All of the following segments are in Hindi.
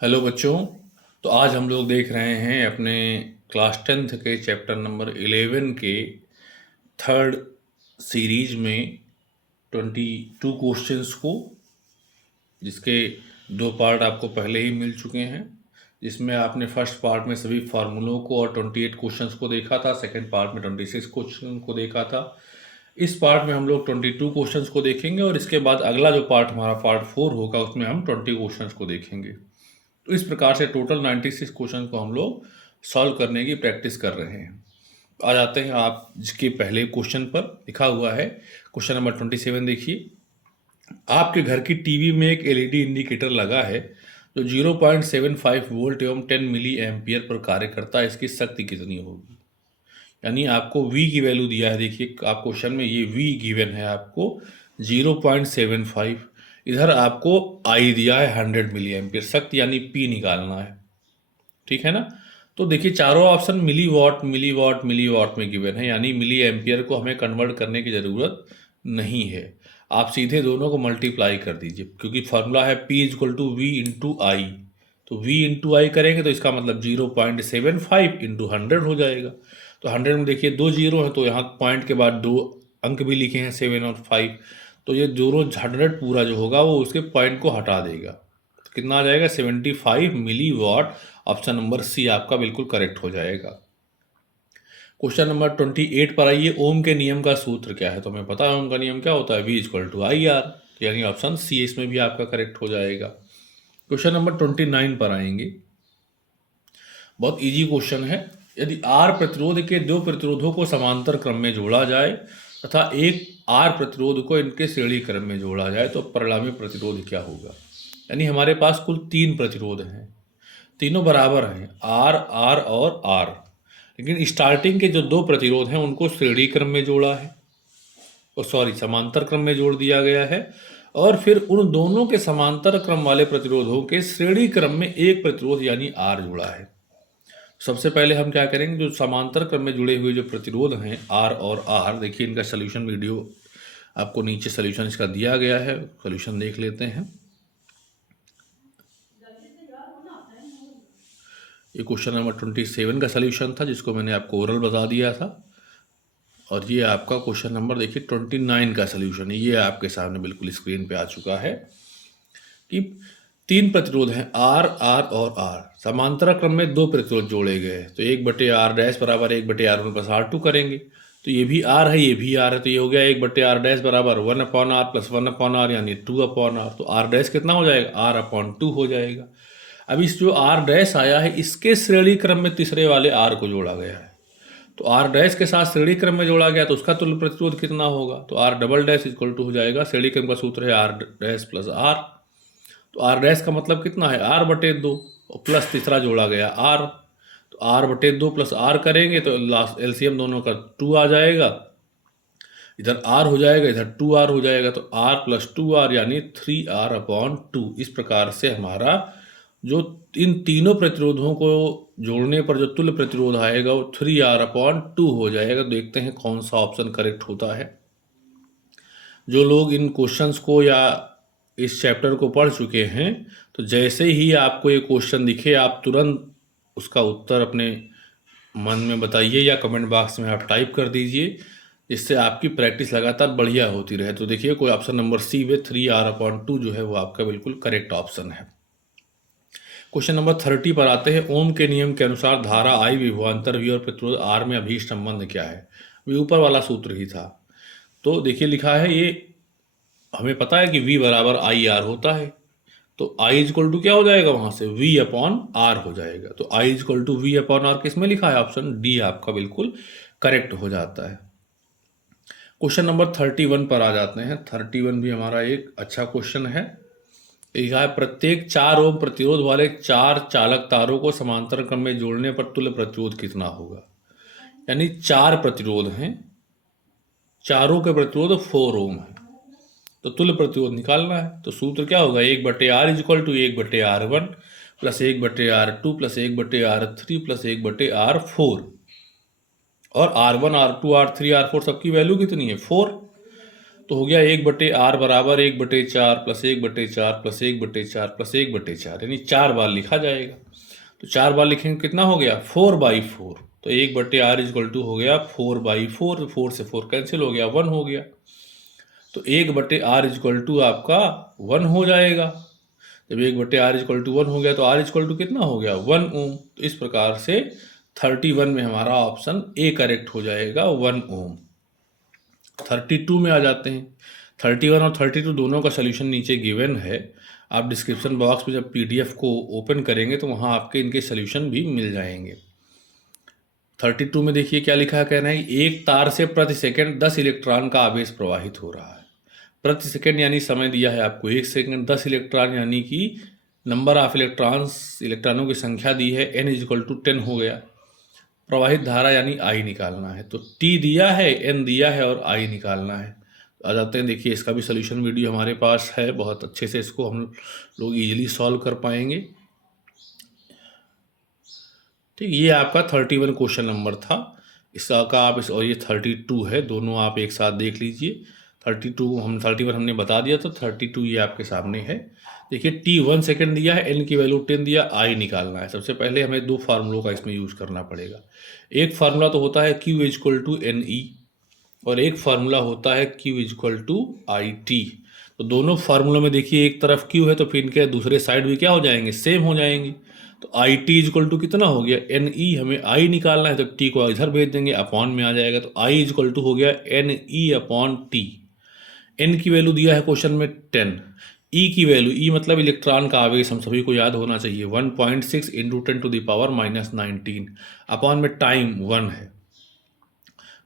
हेलो बच्चों। तो आज हम लोग देख रहे हैं अपने क्लास 10th के चैप्टर नंबर 11 के थर्ड सीरीज में 22 क्वेश्चंस को, जिसके दो पार्ट आपको पहले ही मिल चुके हैं। जिसमें आपने फर्स्ट पार्ट में सभी फार्मूलों को और 28 क्वेश्चंस को देखा था, सेकंड पार्ट में 26 क्वेश्चन को देखा था। इस पार्ट में हम लोग 22 क्वेश्चंस को देखेंगे और इसके बाद अगला जो पार्ट हमारा पार्ट 4 होगा उसमें हम 20 क्वेश्चंस को देखेंगे। तो इस प्रकार से टोटल 96 क्वेश्चन को हम लोग सॉल्व करने की प्रैक्टिस कर रहे हैं। आ जाते हैं आप जिसके पहले क्वेश्चन पर लिखा हुआ है। क्वेश्चन नंबर 27 देखिए। आपके घर की टीवी में एक एलईडी इंडिकेटर लगा है जो 0.75 वोल्ट एवं 10 मिली एम्पियर पर कार्य करता है। इसकी शक्ति कितनी होगी? यानी आपको V की वैल्यू दिया है। देखिए आप क्वेश्चन में ये V गिवन है आपको 0.75, इधर आपको I दिया है 100 मिली एम्पियर। शक्ति यानी P निकालना है, ठीक है ना। तो देखिए चारों option milli watt milli watt milli watt में गिवन है, यानी मिली एम्पियर को हमें कन्वर्ट करने की ज़रूरत नहीं है। आप सीधे दोनों को मल्टीप्लाई कर दीजिए, क्योंकि फॉर्मूला है P equal to V into I. तो V इंटू आई करेंगे तो इसका मतलब 0.75 इंटू 100 हो जाएगा। तो 100 में देखिए 2 जीरो है, तो यहाँ पॉइंट के बाद 2 अंक भी लिखे हैं 7 और 5। तो ये दोनों 100 पूरा जो होगा वो उसके पॉइंट को हटा देगा। तो कितना आ जाएगा? 75 मिली वॉट। ऑप्शन नंबर सी आपका बिल्कुल करेक्ट हो जाएगा। क्वेश्चन नंबर 28 पर आइए। ओम के नियम का सूत्र क्या है? तो हमें पता है ओम का नियम क्या होता है, V equal to I R, यानी ऑप्शन सी इसमें भी आपका करेक्ट हो जाएगा। क्वेश्चन नंबर 29 पर आएंगे। बहुत इजी क्वेश्चन है। यदि आर प्रतिरोध के दो प्रतिरोधों को समांतर क्रम में जोड़ा जाए तथा एक आर प्रतिरोध को इनके श्रेणी क्रम में जोड़ा जाए तो परिणामी प्रतिरोध क्या होगा? यानी हमारे पास कुल 3 प्रतिरोध हैं, तीनों बराबर हैं, आर आर और आर। लेकिन स्टार्टिंग के जो 2 प्रतिरोध हैं उनको श्रेणी क्रम में जोड़ा है, समांतर क्रम में जोड़ दिया गया है। और फिर उन दोनों के समांतर क्रम वाले प्रतिरोधों के श्रेणी क्रम में एक प्रतिरोध यानी आर जोड़ा है। सबसे पहले हम क्या करेंगे, जो समांतर क्रम में जुड़े हुए जो प्रतिरोध हैं आर और आर, देखिए इनका सोल्यूशन वीडियो आपको नीचे सोल्यूशन इसका दिया गया है, सोल्यूशन देख लेते हैं। ये क्वेश्चन नंबर 27 का सोल्यूशन था जिसको मैंने आपको ओरल बता दिया था। और ये आपका क्वेश्चन नंबर देखिए 29 का सोल्यूशन है, ये आपके सामने बिल्कुल स्क्रीन पे आ चुका है कि 3 प्रतिरोध हैं आर आर और आर। समांतर क्रम में 2 प्रतिरोध जोड़े गए, तो 1/r डैश बराबर 1/r1 प्लस R2 करेंगे। तो ये भी आर है, ये भी आर है, तो ये हो गया 1/r डैश बराबर 1/r प्लस 1/r यानी 2/r। तो आर डैश कितना हो जाएगा? R/2 हो जाएगा। अब इस जो आर डैश आया है इसके श्रेणी क्रम में तीसरे वाले आर को जोड़ा गया है। तो आर डैश के साथ श्रेणी क्रम में जोड़ा गया तो उसका तुल्य प्रतिरोध कितना होगा? तो R double dash equal to हो जाएगा, श्रेणी क्रम का सूत्र है आर डैश प्लस आर। तो आर डैश का मतलब कितना है? R/2 और प्लस तीसरा जोड़ा गया आर। तो R/2 प्लस आर करेंगे तो लास्ट एलसीएम दोनों का 2 आ जाएगा, इधर आर हो जाएगा इधर 2r हो जाएगा। तो r प्लस 2r यानी 3r/2। इस प्रकार से हमारा जो इन तीनों प्रतिरोधों को जोड़ने पर जो तुल्य प्रतिरोध आएगा वो 3r/2 हो जाएगा। देखते हैं कौन सा ऑप्शन करेक्ट होता है। जो लोग इन क्वेश्चंस को या इस चैप्टर को पढ़ चुके हैं, तो जैसे ही आपको ये क्वेश्चन दिखे आप तुरंत उसका उत्तर अपने मन में बताइए या कमेंट बॉक्स में आप टाइप कर दीजिए, जिससे आपकी प्रैक्टिस लगातार बढ़िया होती रहे। तो देखिए कोई ऑप्शन नंबर सी में 3r/2 जो है वो आपका बिल्कुल करेक्ट ऑप्शन है। क्वेश्चन नंबर 30 पर आते हैं। ओम के नियम के अनुसार धारा I विभवांतर V और प्रतिरोध R में अभीष्ट संबंध क्या है? ये ऊपर वाला सूत्र ही था। तो देखिए लिखा है, ये हमें पता है कि V बराबर आई आर होता है। तो I इक्वल टू क्या हो जाएगा? वहां से V/R हो जाएगा। तो I इक्वल टू V/R किस में लिखा है? ऑप्शन डी आपका बिल्कुल करेक्ट हो जाता है। क्वेश्चन नंबर 31 पर आ जाते हैं। 31 भी हमारा एक अच्छा क्वेश्चन है। लिखा है प्रत्येक 4 ओम प्रतिरोध वाले 4 चालक तारों को समांतर क्रम में जोड़ने पर तुल्य प्रतिरोध कितना होगा? यानी 4 प्रतिरोध हैं, चारों के प्रतिरोध 4 ओम है, तो तुल्य प्रतिरोध निकालना है। तो सूत्र क्या होगा? 1/r equal to 1/r1 plus 1/r2 plus 1/r3 plus 1/r4। और R1 R2 R3 R4 सबकी वैल्यू कितनी है? 4। तो हो गया 1/r बराबर 1/4 प्लस 1/4 प्लस 1/4 प्लस 1/4, यानी 4 बार लिखा जाएगा। तो 4 बार लिखेंगे कितना हो गया 4/4। तो 1/r इक्वल टू हो गया 4/4, 4 से 4 कैंसिल हो गया, 1 हो गया। तो 1/r इक्वल टू आपका 1 हो जाएगा। जब 1/r इक्वल टू 1 हो गया तो r इक्वल टू कितना हो गया 1 ओम। तो इस प्रकार से 31 में हमारा ऑप्शन ए करेक्ट हो जाएगा 1 ओम। 32 में आ जाते हैं। 31 और 32 दोनों का सोल्यूशन नीचे गिवन है। आप डिस्क्रिप्शन बॉक्स में जब PDF को ओपन करेंगे तो वहाँ आपके इनके सोल्यूशन भी मिल जाएंगे। 32 में देखिए क्या लिखा है, कहना है एक तार से प्रति सेकंड 10 इलेक्ट्रॉन का आवेश प्रवाहित हो रहा है। प्रति सेकंड यानी समय दिया है आपको 1 सेकंड, 10 इलेक्ट्रॉन यानी कि नंबर ऑफ इलेक्ट्रॉनों की संख्या दी है, n इक्वल टू 10 हो गया। प्रवाहित धारा यानी I निकालना है, तो T दिया है, N दिया है और I निकालना है। आ जाते हैं, देखिए इसका भी सोल्यूशन वीडियो हमारे पास है, बहुत अच्छे से इसको हम लोग इजीली सॉल्व कर पाएंगे। ठीक, ये आपका 31 क्वेश्चन नंबर था। इसका आप और ये 32 है, दोनों आप एक साथ देख लीजिए। 31 हमने बता दिया, तो 32 ये आपके सामने है। देखिए T 1 सेकेंड दिया है, N की वैल्यू 10 दिया, I निकालना है। सबसे पहले हमें 2 फार्मूलों का इसमें यूज करना पड़ेगा। एक फार्मूला तो होता है Q इक्वल टू NE और एक फार्मूला होता है Q इक्वल टू IT। तो दोनों फार्मूलों में देखिए एक तरफ Q है तो फिर इनके दूसरे साइड भी क्या हो जाएंगे, सेम हो जाएंगे। तो IT इक्वल टू कितना हो गया NE, हमें I निकालना है तो T को इधर भेज देंगे, अपॉन में आ जाएगा। तो I इक्वल टू हो गया NE अपॉन T। N की वैल्यू दिया है क्वेश्चन में 10, E की वैल्यू, E मतलब इलेक्ट्रॉन का आवेश, हम सभी को याद होना चाहिए 1.6 into 10 to the power -19, upon में टाइम 1 है।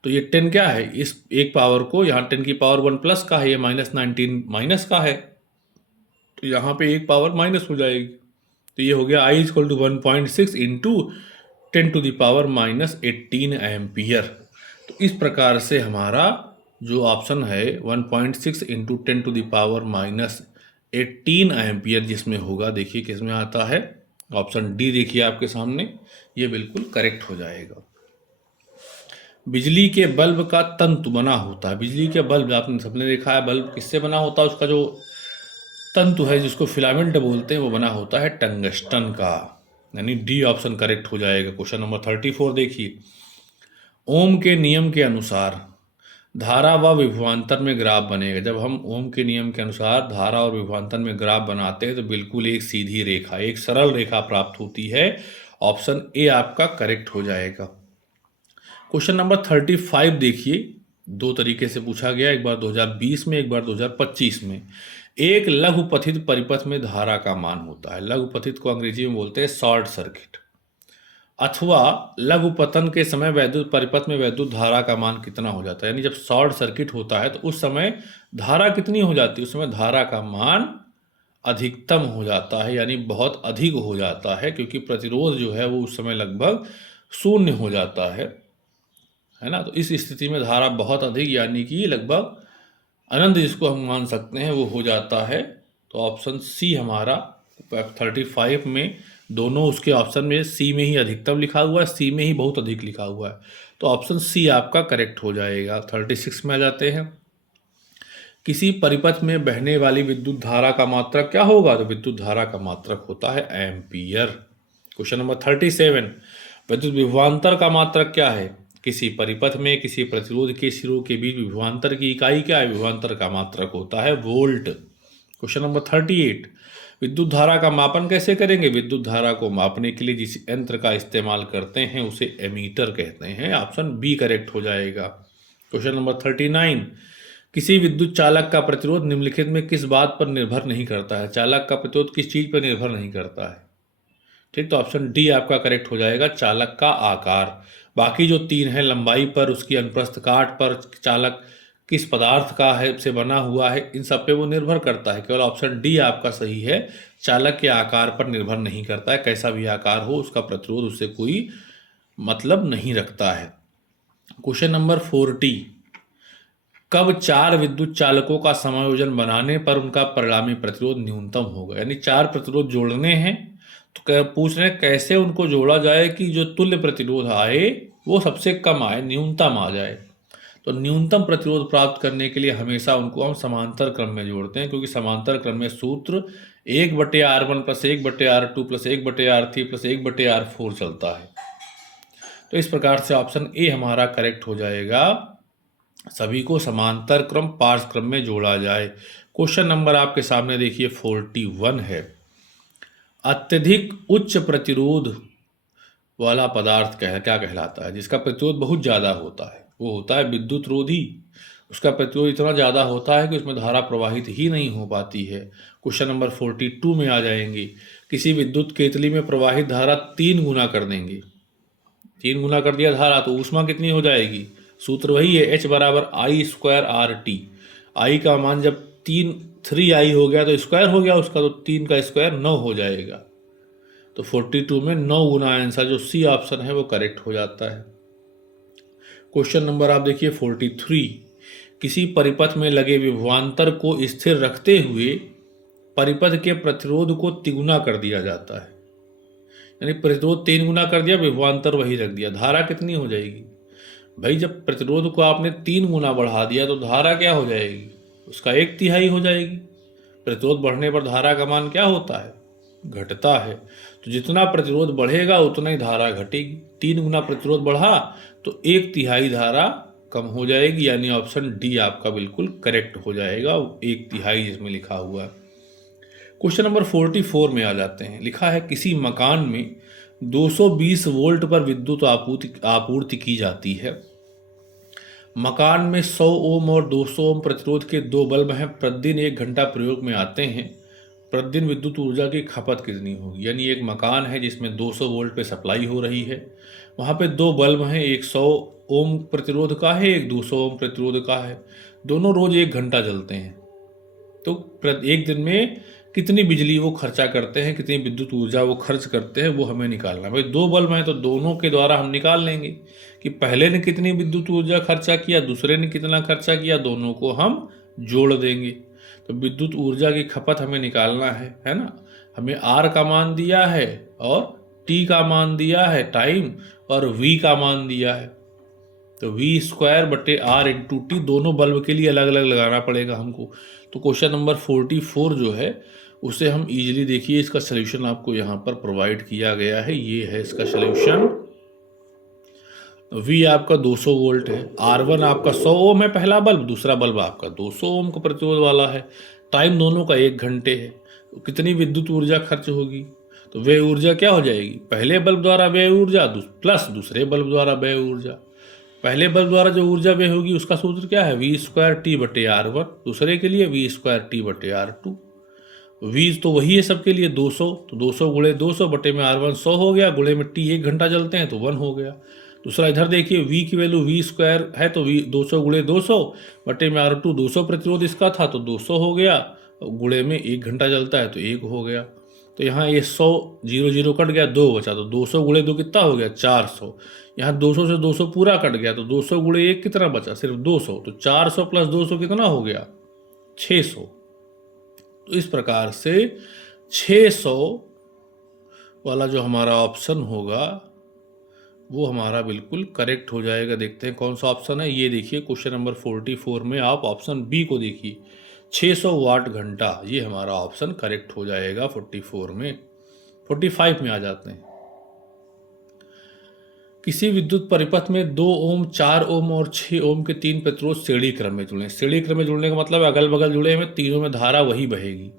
तो ये 10 क्या है, इस एक पावर को यहाँ 10 की पावर 1 प्लस का है, ये -19 माइनस का है, तो यहाँ पे एक पावर माइनस हो जाएगी। तो ये हो गया I equal to 1.6 into 10 to the power -18 ampere. तो इस प्रकार से हमारा जो ऑप्शन है 1.6 into 10 to the power -18 ampere जिसमें होगा, देखिए किसमें आता है, ऑप्शन डी देखिए आपके सामने, ये बिल्कुल करेक्ट हो जाएगा। बिजली के बल्ब का तंतु बना होता है। बिजली के बल्ब आपने सबने देखा है, बल्ब किससे बना होता है, उसका जो तंतु है जिसको फिलामेंट बोलते हैं वो बना होता है टंगस्टन का, यानी डी ऑप्शन करेक्ट हो जाएगा। क्वेश्चन नंबर 34 देखिए, ओम के नियम के अनुसार धारा व विभवांतर में ग्राफ बनेगा। जब हम ओम के नियम के अनुसार धारा और विभवांतर में ग्राफ बनाते हैं तो बिल्कुल एक सीधी रेखा, एक सरल रेखा प्राप्त होती है। ऑप्शन ए आपका करेक्ट हो जाएगा। क्वेश्चन नंबर 35 देखिए, दो तरीके से पूछा गया, एक बार 2020 में, एक बार 2025 में। एक लघुपथित परिपथ में धारा का मान होता है। लघुपथित को अंग्रेजी में बोलते हैं शॉर्ट सर्किट, अथवा लघुपतन के समय वैद्युत परिपथ में वैद्युत धारा का मान कितना हो जाता है। यानी जब शॉर्ट सर्किट होता है तो उस समय धारा कितनी हो जाती है, उस समय धारा का मान अधिकतम हो जाता है, यानी बहुत अधिक हो जाता है, क्योंकि प्रतिरोध जो है वो उस समय लगभग शून्य हो जाता है ना। तो इस स्थिति में धारा बहुत अधिक, यानी कि लगभग अनंत जिसको हम मान सकते हैं, वो हो जाता है। तो ऑप्शन सी हमारा 35 में, दोनों उसके ऑप्शन में सी में ही अधिकतम लिखा हुआ है, सी में ही बहुत अधिक लिखा हुआ है, तो ऑप्शन सी आपका करेक्ट हो जाएगा। 36 में आ जाते हैं, किसी परिपथ में बहने वाली विद्युत धारा का मात्रक क्या होगा, तो विद्युत धारा का मात्रक होता है एम्पियर। क्वेश्चन नंबर 37, विद्युत विभवांतर का मात्रक क्या है। किसी परिपथ में किसी प्रतिरोध के सिरों के बीच विभवांतर की इकाई क्या है, विभवांतर का मात्रक होता है वोल्ट। क्वेश्चन नंबर 38, विद्युत धारा का मापन कैसे करेंगे। विद्युत धारा को मापने के लिए जिस यंत्र का इस्तेमाल करते हैं उसे एमीटर कहते हैं। ऑप्शन बी करेक्ट हो जाएगा। क्वेश्चन नंबर 39, किसी विद्युत चालक का प्रतिरोध निम्नलिखित में किस बात पर निर्भर नहीं करता है। चालक का प्रतिरोध किस चीज पर निर्भर नहीं करता है, ठीक, तो ऑप्शन डी आपका करेक्ट हो जाएगा, चालक का आकार। बाकी जो 3 है, लंबाई पर, उसकी अनुप्रस्थ काट पर, चालक किस पदार्थ का है से बना हुआ है, इन सब पे वो निर्भर करता है। केवल ऑप्शन डी आपका सही है, चालक के आकार पर निर्भर नहीं करता है। कैसा भी आकार हो उसका प्रतिरोध उससे कोई मतलब नहीं रखता है। क्वेश्चन नंबर 40, कब 4 विद्युत चालकों का समायोजन बनाने पर उनका परिणामी प्रतिरोध न्यूनतम होगा। यानी 4 प्रतिरोध जोड़ने हैं तो पूछ रहे हैं कैसे उनको जोड़ा जाए कि जो तुल्य प्रतिरोध आए वो सबसे कम आए, न्यूनतम आ जाए। तो न्यूनतम प्रतिरोध प्राप्त करने के लिए हमेशा उनको हम समांतर क्रम में जोड़ते हैं, क्योंकि समांतर क्रम में सूत्र 1/R1 + 1/R2 + 1/R3 + 1/R4 चलता है। तो इस प्रकार से ऑप्शन ए हमारा करेक्ट हो जाएगा, सभी को समांतर क्रम पार्श्व क्रम में जोड़ा जाए। क्वेश्चन नंबर आपके सामने देखिए 41 है। अत्यधिक उच्च प्रतिरोध वाला पदार्थ क्या कहलाता है? जिसका प्रतिरोध बहुत ज़्यादा होता है वो होता है विद्युत रोधी। उसका प्रतिरोध इतना ज़्यादा होता है कि उसमें धारा प्रवाहित ही नहीं हो पाती है। क्वेश्चन नंबर 42 में आ जाएंगे। किसी विद्युत केतली में प्रवाहित धारा 3 गुना कर देंगे, 3 गुना कर दिया धारा तो ऊष्मा कितनी हो जाएगी? सूत्र वही है, H = I²RT। आई का मान जब 3I हो गया तो स्क्वायर हो गया उसका, तो 3 का स्क्वायर 9 हो जाएगा। तो 42 में 9 गुना आंसर जो सी ऑप्शन है वो करेक्ट हो जाता है। क्वेश्चन नंबर आप देखिए 43। किसी परिपथ में लगे विभवांतर को स्थिर रखते हुए परिपथ के प्रतिरोध को तिगुना कर दिया जाता है। यानी प्रतिरोध 3 गुना कर दिया, विभवांतर वही रख दिया, धारा कितनी हो जाएगी? भाई जब प्रतिरोध को आपने 3 गुना बढ़ा दिया तो धारा क्या हो जाएगी? उसका 1/3 हो जाएगी। प्रतिरोध बढ़ने पर धारा का मान क्या होता है? घटता है। तो जितना प्रतिरोध बढ़ेगा उतना ही धारा घटेगी। 3 गुना प्रतिरोध बढ़ा तो 1/3 धारा कम हो जाएगी, यानी ऑप्शन डी आपका बिल्कुल करेक्ट हो जाएगा, 1/3 जिसमें लिखा हुआ है। क्वेश्चन नंबर 44 में आ जाते हैं। लिखा है किसी मकान में 220 वोल्ट पर विद्युत आपूर्ति की जाती है। मकान में 100 ओम और 200 ओम प्रतिरोध के 2 बल्ब हैं, प्रतिदिन 1 घंटा प्रयोग में आते हैं। प्रतिदिन विद्युत ऊर्जा की खपत कितनी होगी? यानी एक मकान है जिसमें 200 वोल्ट पे सप्लाई हो रही है, वहाँ पे 2 बल्ब हैं, एक 100 ओम प्रतिरोध का है, एक 200 ओम प्रतिरोध का है। दोनों रोज 1 घंटा जलते हैं, तो एक दिन में कितनी बिजली वो खर्चा करते हैं, कितनी विद्युत ऊर्जा वो खर्च करते हैं, वो हमें निकालना है। भाई 2 बल्ब हैं तो दोनों के द्वारा हम निकाल लेंगे कि पहले ने कितनी विद्युत ऊर्जा खर्चा किया, दूसरे ने कितना खर्चा किया, दोनों को हम जोड़ देंगे। तो विद्युत ऊर्जा की खपत हमें निकालना है ना। हमें आर का मान दिया है और टी का मान दिया है टाइम, और वी का मान दिया है। तो V²/R/T दोनों बल्ब के लिए अलग अलग लगाना पड़ेगा हमको। तो क्वेश्चन नंबर 44 जो है उसे हम इजीली देखिए, इसका सलूशन आपको यहाँ पर प्रोवाइड किया गया है। ये है इसका सलूशन। V आपका 200 वोल्ट है, R1 आपका 100 ओम है पहला बल्ब, दूसरा बल्ब आपका 200 ओम का प्रतिरोध वाला है। टाइम दोनों का 1 घंटे है। तो कितनी विद्युत ऊर्जा खर्च होगी? तो व्यय ऊर्जा क्या हो जाएगी? पहले बल्ब द्वारा व्यय ऊर्जा प्लस दूसरे बल्ब द्वारा व्यय ऊर्जा। पहले बल्ब द्वारा जो ऊर्जा व्यय होगी उसका सूत्र क्या है? V²T/R1। दूसरे के लिए V²T/R2। V तो वही है सबके लिए 200, तो 200 × 200 बटे में R1 100 हो गया, गुणे में T 1 घंटा जलते हैं तो 1 हो गया। दूसरा इधर देखिए V की वैल्यू V² है तो 200 × 200 बटे में R2 200 प्रतिरोध इसका था तो 200 हो गया, गुणे में 1 घंटा जलता है तो 1 हो गया। तो यहाँ ये 100 0 0 कट गया, 2 बचा, तो 200 × 2 कितना हो गया? 400। यहाँ 200 से 200 पूरा कट गया तो 200 × 1 कितना बचा? सिर्फ 200। तो 400 + 200 कितना हो गया? 600। तो इस प्रकार से 600 वाला जो हमारा ऑप्शन होगा वो हमारा बिल्कुल करेक्ट हो जाएगा। देखते हैं कौन सा ऑप्शन है। ये देखिए क्वेश्चन नंबर 44 में आप ऑप्शन बी को देखिए, 600 वाट घंटा, ये हमारा ऑप्शन करेक्ट हो जाएगा 44 में। 45 में आ जाते हैं। किसी विद्युत परिपथ में 2 ओम, 4 ओम और 6 ओम के 3 प्रतिरोध श्रेणी क्रम में जुड़े। श्रेणी क्रम में जुड़ने का मतलब अगल बगल जुड़े हैं, तीनों में धारा वही बहेगी।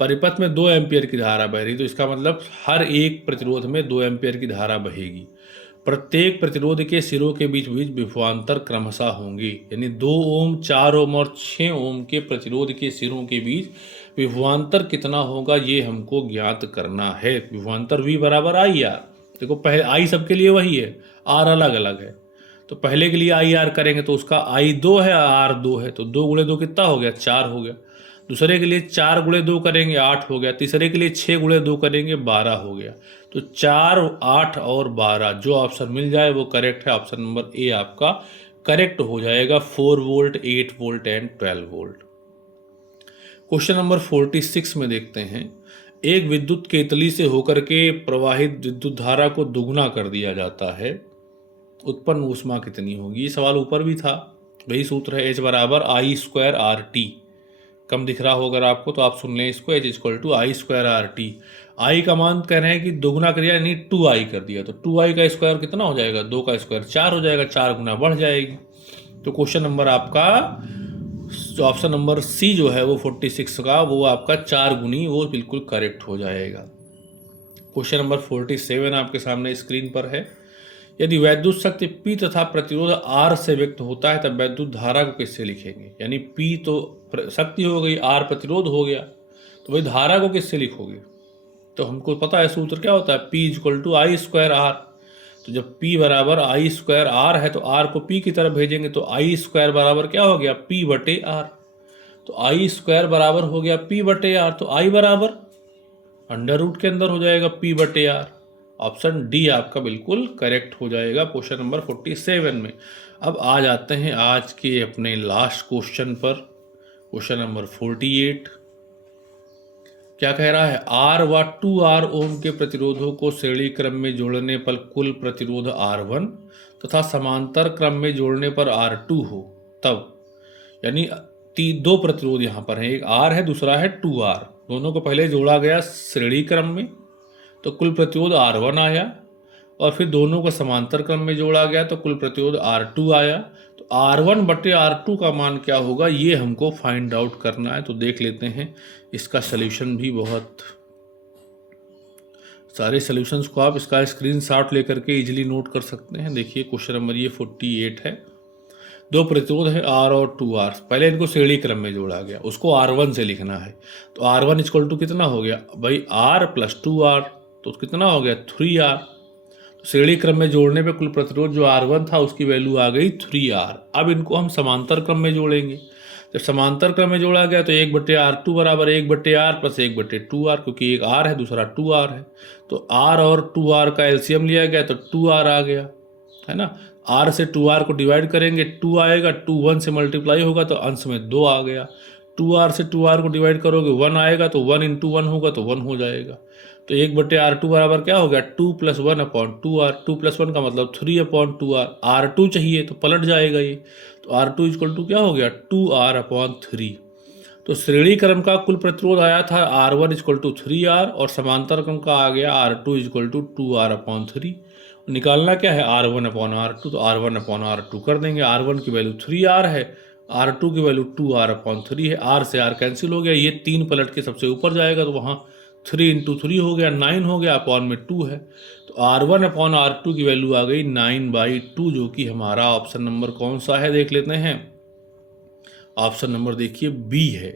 परिपथ में 2 एम्पियर की धारा बह रही, तो इसका मतलब हर एक प्रतिरोध में 2 एम्पियर की धारा बहेगी। प्रत्येक प्रतिरोध के सिरों के बीच विभवांतर क्रमशः होंगे, यानी 2 ओम, 4 ओम और 6 ओम के प्रतिरोध के सिरों के बीच विभवांतर कितना होगा ये हमको ज्ञात करना है। विभवांतर V = IR। देखो पहले I सबके लिए वही है, R अलग अलग है। तो पहले के लिए IR करेंगे तो उसका I 2 है, R 2 है, तो 2 × 2 कितना हो गया? 4 हो गया। दूसरे के लिए 4 × 2 करेंगे 8 हो गया। तीसरे के लिए 6 × 2 करेंगे 12 हो गया। तो 4, 8 और 12 जो ऑप्शन मिल जाए वो करेक्ट है। ऑप्शन नंबर ए आपका करेक्ट हो जाएगा। 4 volt, 8 volt and 12 volt. Question number 46 में देखते हैं। एक विद्युत केतली से होकर के प्रवाहित विद्युत धारा को दुगुना कर दिया जाता है, उत्पन्न ऊष्मा कितनी होगी? ये सवाल ऊपर भी था। वही सूत्र है, H बराबर आई स्क्वायर आर टी। कम दिख रहा होगा अगर आपको तो आप सुन लें इसको, H equal to I square R T. I का मान कह रहे हैं कि दोगुना करिए, यानी 2i कर दिया, तो 2i का स्क्वायर कितना हो जाएगा, 2 का स्क्वायर 4 हो जाएगा, 4 गुना बढ़ जाएगी। तो क्वेश्चन नंबर आपका ऑप्शन नंबर सी जो है वो 46 का, वो आपका 4 गुनी वो बिल्कुल करेक्ट हो जाएगा। क्वेश्चन नंबर 47 आपके सामने स्क्रीन पर है। यदि वैद्युत शक्ति P तथा प्रतिरोध R से व्यक्त होता है तब वैद्युत धारा को किससे लिखेंगे। यानी P तो शक्ति हो गई, R प्रतिरोध हो गया, तो भाई धारा को किससे लिखोगे। तो हमको पता है सूत्र क्या होता है, P equal to I square R. तो जब P बराबर आई स्क्वायर आर है तो R को P की तरफ भेजेंगे, तो आई स्क्वायर बराबर क्या हो गया, P बटे आर। तो आई स्क्वायर बराबर हो गया P बटे आर, तो आई बराबर अंडर रूट के अंदर हो जाएगा P बटे आर। ऑप्शन डी आपका बिल्कुल करेक्ट हो जाएगा क्वेश्चन नंबर 47 में। अब आ जाते हैं आज के अपने लास्ट क्वेश्चन पर, क्वेश्चन नंबर 48। क्या कह रहा है, R व 2R ओम के प्रतिरोधों को श्रेणी क्रम में जोड़ने पर कुल प्रतिरोध R1 तथा समांतर क्रम में जोड़ने पर R2 हो तब। यानी दो प्रतिरोध यहाँ पर हैं, एक R है दूसरा है 2R, दोनों को पहले जोड़ा गया श्रेणी क्रम में तो कुल प्रतिरोध R1 आया, और फिर दोनों को समांतर क्रम में जोड़ा गया तो कुल प्रतिरोध R2 आया। तो R1 बटे R2 का मान क्या होगा, ये हमको फाइंड आउट करना है। तो देख लेते हैं इसका सल्यूशन भी, बहुत सारे सॉल्यूशंस को आप इसका स्क्रीनशॉट लेकर के इजीली नोट कर सकते हैं। देखिए क्वेश्चन नंबर ये 48 है। दो प्रतिरोध है R और 2R, पहले इनको श्रेणी क्रम में जोड़ा गया, उसको R1 से लिखना है। तो R1 इक्वल टू कितना हो गया भाई, R प्लस 2R, तो कितना हो गया 3R। तो श्रेणी क्रम में जोड़ने पे कुल प्रतिरोध जो R1 था उसकी वैल्यू आ गई 3R। अब इनको हम समांतर क्रम में जोड़ेंगे, जब समांतर क्रम में जोड़ा गया तो 1/R2 बराबर 1/R प्लस 1/2R, क्योंकि एक R है दूसरा 2R है। तो R और 2R का एलसीएम लिया गया तो 2R आ गया, है ना। R से 2R को डिवाइड करेंगे 2 आएगा, 2 1 से मल्टीप्लाई होगा तो अंश में 2 आ गया। 2R से 2R को डिवाइड करोगे 1 आएगा, तो 1 इंटू 1 होगा तो 1 हो जाएगा। तो 1/R2 बराबर क्या हो गया, 2 + 1 अपॉन 2R। 2 + 1 का मतलब 3 अपॉन 2R। R2 चाहिए तो पलट जाएगा ये, तो R2 इक्वल टू क्या हो गया, 2R अपॉन 3। तो श्रेणी क्रम का कुल प्रतिरोध आया था R1 इक्वल टू 3R, और समांतर क्रम का आ गया R2 equal to 2R upon 3। निकालना क्या है, R1 अपॉन R2, तो R1 अपॉन R2 कर देंगे। R1 की वैल्यू 3R है, R2 की वैल्यू 2R अपॉन 3 है। R से R कैंसिल हो गया, ये 3 पलट के सबसे ऊपर जाएगा तो वहाँ 3 इंटू 3 हो गया, 9 हो गया, अपॉन में 2 है। तो R1 अपॉन R2 की वैल्यू आ गई 9/2, जो कि हमारा ऑप्शन नंबर कौन सा है देख लेते हैं। ऑप्शन नंबर देखिए बी है,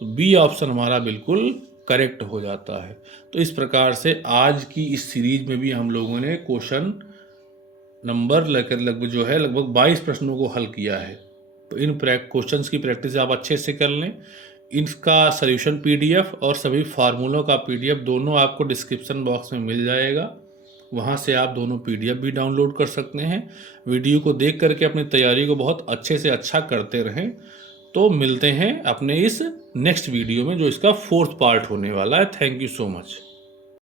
तो बी ऑप्शन हमारा बिल्कुल करेक्ट हो जाता है। तो इस प्रकार से आज की इस सीरीज में भी हम लोगों ने क्वेश्चन नंबर लगभग जो है लगभग 22 प्रश्नों को हल किया है। तो इन क्वेश्चंस की प्रैक्टिस आप अच्छे से कर लें। इसका सॉल्यूशन PDF और सभी फार्मूलों का PDF दोनों आपको डिस्क्रिप्शन बॉक्स में मिल जाएगा, वहाँ से आप दोनों PDF भी डाउनलोड कर सकते हैं। वीडियो को देख करके अपनी तैयारी को बहुत अच्छे से अच्छा करते रहें। तो मिलते हैं अपने इस नेक्स्ट वीडियो में जो इसका 4th पार्ट होने वाला है। Thank you so much.